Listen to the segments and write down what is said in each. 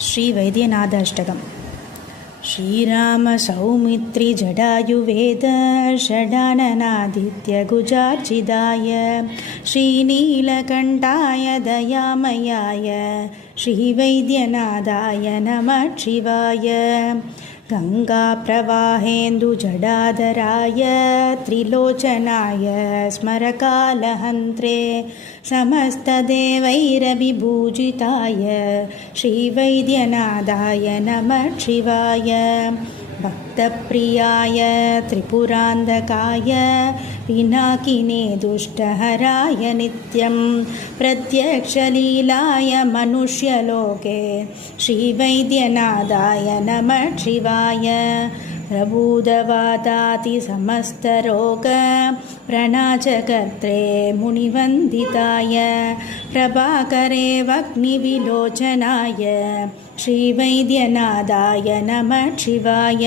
श्रीवैद्यनाथाष्टकम्। श्रीराम सौमित्रि जटायुवेद षडाननादित्यकुजार्चिताय श्रीनीलकण्ठाय दयामयाय श्रीवैद्यनाथाय नमः शिवाय। गङ्गाप्रवाहेन्दुजटाधराय त्रिलोचनाय स्मरकालहन्त्रे समस्तदेवैरभिभूजिताय श्रीवैद्यनाथाय नमः शिवाय। भक्तप्रियाय त्रिपुरान्धकाय पिनाकिने दुष्टहराय नित्यं प्रत्यक्षलीलाय मनुष्यलोके श्रीवैद्यनाथाय नमः शिवाय। प्रबुधवादातिसमस्तरोग प्रणाचकर्त्रे मुनिवन्दिताय प्रभाकरे वग्निविलोचनाय श्रीवैद्यनाथाय नमः शिवाय।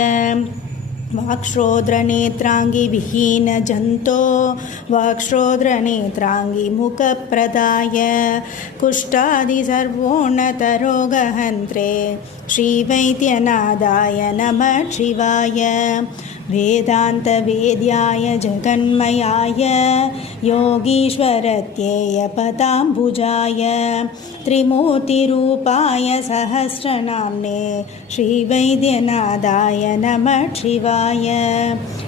वाक्श्रोत्रनेत्राङ्गी विहीनजन्तो वाक्श्रोत्रनेत्राङ्गी मुखप्रदाय कुष्ठादिसर्वोन्नतरोगहन्त्रे श्रीवैद्यनाथाय नमः शिवाय। वेदान्तवेद्याय जगन्मयाय योगीश्वरत्येयपदाम्बुजाय त्रिमूर्तिरूपाय सहस्रनाम्ने श्रीवैद्यनाथाय नमः शिवाय।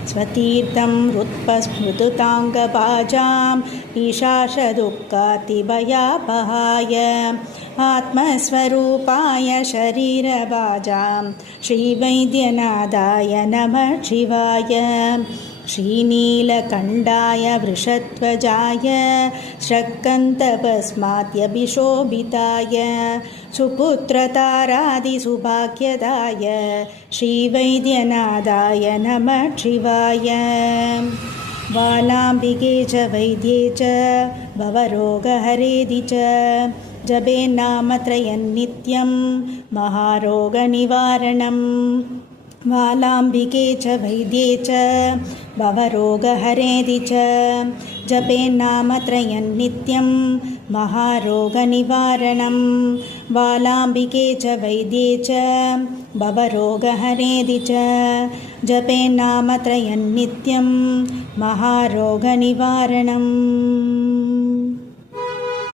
स्वतीर्थं हृत्पस्मृताङ्गभाजां पिशाचदुःखातिभयापहाय आत्मस्वरूपाय शरीरभाजां श्रीवैद्यनाथाय नमः शिवाय। श्रीनीलकण्ठाय वृषध्वजाय श्रक्कन्तभस्माद्यभिशोभिताय सुपुत्रतारादिसुभाग्यदाय श्रीवैद्यनाथाय नमः शिवाय। बालाम्बिके च वैद्ये च भवरोगहरेदि च जपेन्नामत्रयन्नित्यं महारोगनिवारणम्। बालाम्बिके च वैद्ये च भवरोगहरेदि च जपेन्नामत्रयन्नित्यं महारोगनिवारणम्। बालाम्बिके च वैद्ये च भवरोगहरेदि च जपेन्नामत्रयन्नित्यं महारोगनिवारणम्।